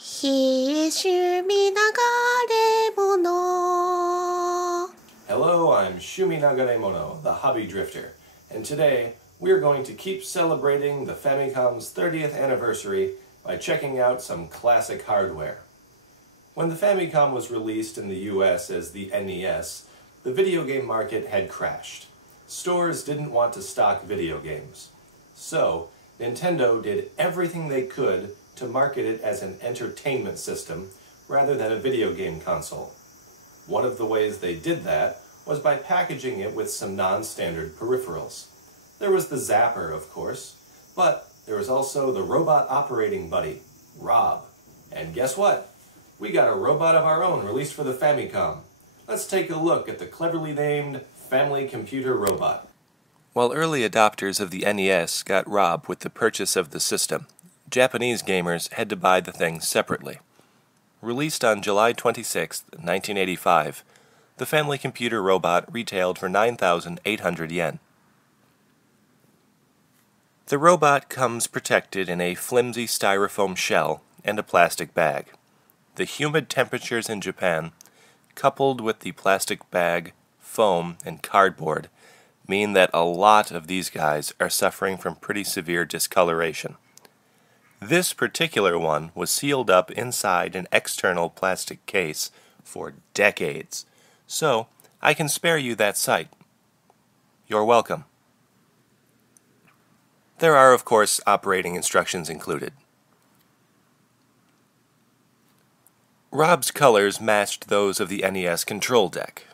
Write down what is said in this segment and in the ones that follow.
He is Shumi Nagaremono. Hello, I'm Shumi Nagaremono, the Hobby Drifter, and today we're going to keep celebrating the Famicom's 30th anniversary by checking out some classic hardware. When the Famicom was released in the US as the NES, the video game market had crashed. Stores didn't want to stock video games. So, Nintendo did everything they could to market it as an entertainment system rather than a video game console. One of the ways they did that was by packaging it with some non-standard peripherals. There was the Zapper, of course, but there was also the robot operating buddy, R.O.B. And guess what? We got a robot of our own released for the Famicom. Let's take a look at the cleverly named Family Computer Robot. While early adopters of the NES got R.O.B. with the purchase of the system, Japanese gamers had to buy the thing separately. Released on July 26, 1985, the Family Computer Robot retailed for 9,800 yen. The robot comes protected in a flimsy styrofoam shell and a plastic bag. The humid temperatures in Japan, coupled with the plastic bag, foam, and cardboard, mean that a lot of these guys are suffering from pretty severe discoloration. This particular one was sealed up inside an external plastic case for decades, so I can spare you that sight. You're welcome. There are, of course, operating instructions included. R.O.B.'s colors matched those of the NES control deck,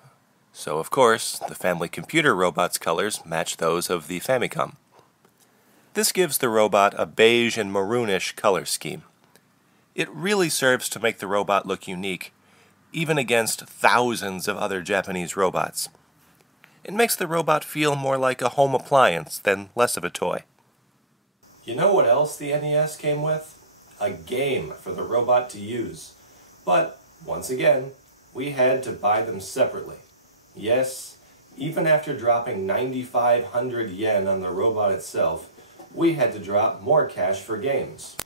so of course the Family Computer Robot's colors match those of the Famicom. This gives the robot a beige and maroonish color scheme. It really serves to make the robot look unique, even against thousands of other Japanese robots. It makes the robot feel more like a home appliance than less of a toy. You know what else the NES came with? A game for the robot to use. But, once again, we had to buy them separately. Yes, even after dropping 9,500 yen on the robot itself, we had to drop more cash for games.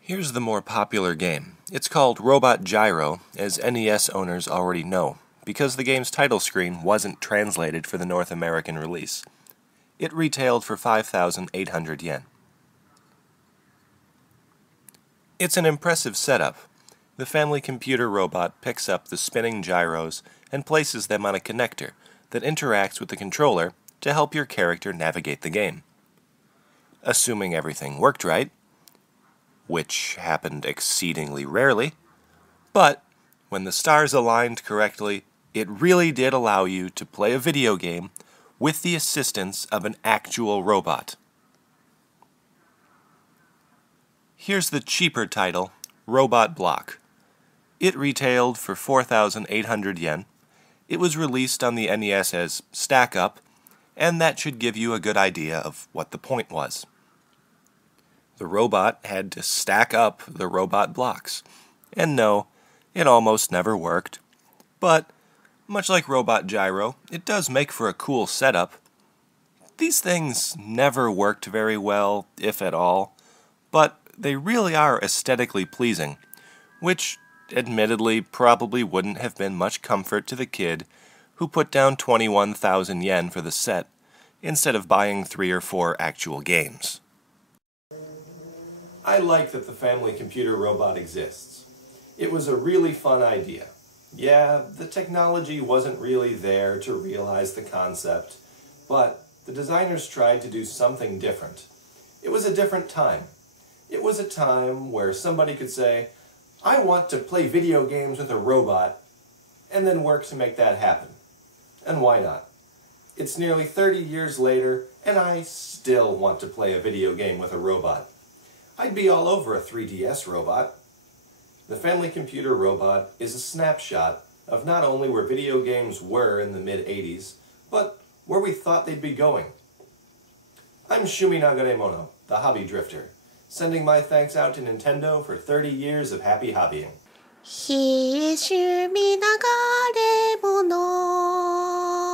Here's the more popular game. It's called Robot Gyro, as NES owners already know, because the game's title screen wasn't translated for the North American release. It retailed for 5,800 yen. It's an impressive setup. The Family Computer Robot picks up the spinning gyros and places them on a connector that interacts with the controller to help your character navigate the game. Assuming everything worked right, which happened exceedingly rarely, but when the stars aligned correctly, it really did allow you to play a video game with the assistance of an actual robot. Here's the cheaper title, Robot Block. It retailed for 4,800 yen. It was released on the NES as Stack Up, and that should give you a good idea of what the point was. The robot had to stack up the robot blocks. And no, it almost never worked. But, much like Robot Gyro, it does make for a cool setup. These things never worked very well, if at all, but they really are aesthetically pleasing, which admittedly probably wouldn't have been much comfort to the kid who put down 21,000 yen for the set instead of buying 3 or 4 actual games. I like that the Family Computer Robot exists. It was a really fun idea. Yeah, the technology wasn't really there to realize the concept, but the designers tried to do something different. It was a different time. It was a time where somebody could say, I want to play video games with a robot, and then work to make that happen. And why not? It's nearly 30 years later, and I still want to play a video game with a robot. I'd be all over a 3DS robot. The Family Computer Robot is a snapshot of not only where video games were in the mid-80s, but where we thought they'd be going. I'm Shumi Nagaremono, the Hobby Drifter, sending my thanks out to Nintendo for 30 years of happy hobbying. He is Shumi Nagaremono.